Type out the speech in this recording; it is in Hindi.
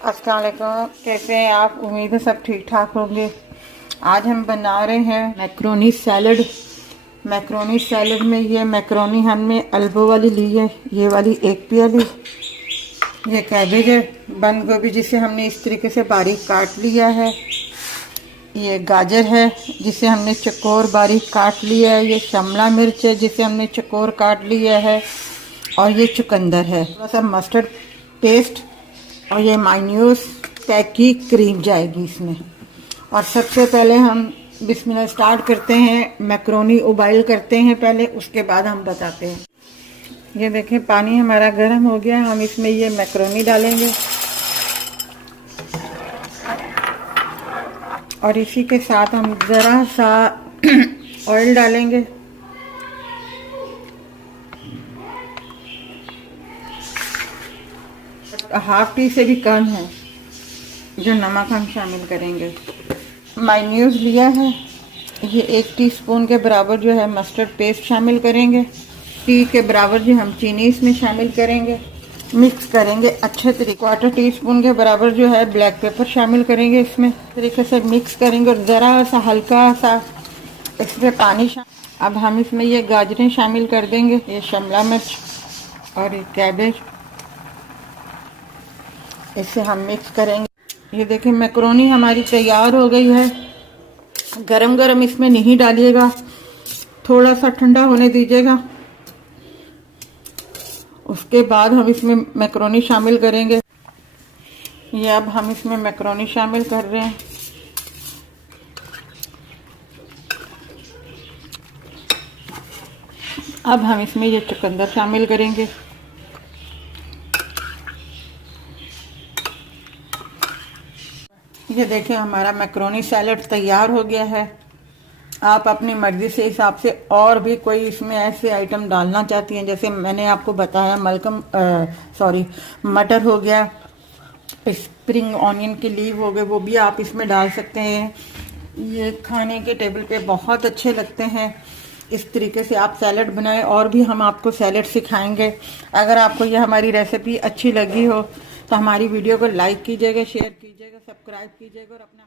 अस्सलाम वालेकुम, कैसे हैं आप? उम्मीद है सब ठीक ठाक होंगे। आज हम बना रहे हैं मैक्रोनी सैलड। मैक्रोनी सैलड में ये मैक्रोनी हमने अल्बो वाली ली है, ये वाली एक पिया ली। ये कैबेज है, बंद गोभी जिसे हमने इस तरीके से बारीक काट लिया है। ये गाजर है जिसे हमने चकोर बारीक काट लिया है। ये शिमला मिर्च है जिसे हमने चकोर काट लिया है। और ये चुकंदर है। थोड़ा सा मस्टर्ड पेस्ट और ये मायोनीज पैक की क्रीम जाएगी इसमें। और सबसे पहले हम बिस्मिल्लाह स्टार्ट करते हैं। मैक्रोनी उबाइल करते हैं पहले, उसके बाद हम बताते हैं। ये देखें पानी हमारा गर्म हो गया, हम इसमें ये मैक्रोनी डालेंगे और इसी के साथ हम ज़रा सा ऑयल डालेंगे। हाफ टी से भी कम है जो नमक हम शामिल करेंगे। मायोनीज लिया है, ये 1 टीस्पून के बराबर जो है मस्टर्ड पेस्ट शामिल करेंगे। टी के बराबर जो हम चीनी इसमें शामिल करेंगे। मिक्स करेंगे अच्छे तरीके। 1/4 टीस्पून के बराबर जो है ब्लैक पेपर शामिल करेंगे इसमें। तरीके से मिक्स करेंगे और ज़रा सा हल्का सा इसमें पानी अब हम इसमें ये गाजरें शामिल कर देंगे, ये शिमला मिर्च और ये कैबेज, इसे हम मिक्स करेंगे। ये देखें मैक्रोनी हमारी तैयार हो गई है। गरम गरम इसमें नहीं डालिएगा, थोड़ा सा ठंडा होने दीजिएगा। उसके बाद हम इसमें मैक्रोनी शामिल करेंगे। ये अब हम इसमें मैक्रोनी शामिल कर रहे हैं। अब हम इसमें ये चुकंदर शामिल करेंगे। ये देखें हमारा मैक्रोनी सैलड तैयार हो गया है। आप अपनी मर्जी से हिसाब से और भी कोई इसमें ऐसे आइटम डालना चाहती हैं, जैसे मैंने आपको बताया मटर हो गया, स्प्रिंग ऑनियन के लीव हो गए, वो भी आप इसमें डाल सकते हैं। ये खाने के टेबल पे बहुत अच्छे लगते हैं। इस तरीके से आप सैलड बनाएं, और भी हम आपको सैलड सिखाएंगे। अगर आपको ये हमारी रेसिपी अच्छी लगी हो तो हमारी वीडियो को लाइक कीजिएगा, शेयर कीजिएगा, सब्सक्राइब कीजिएगा और अपना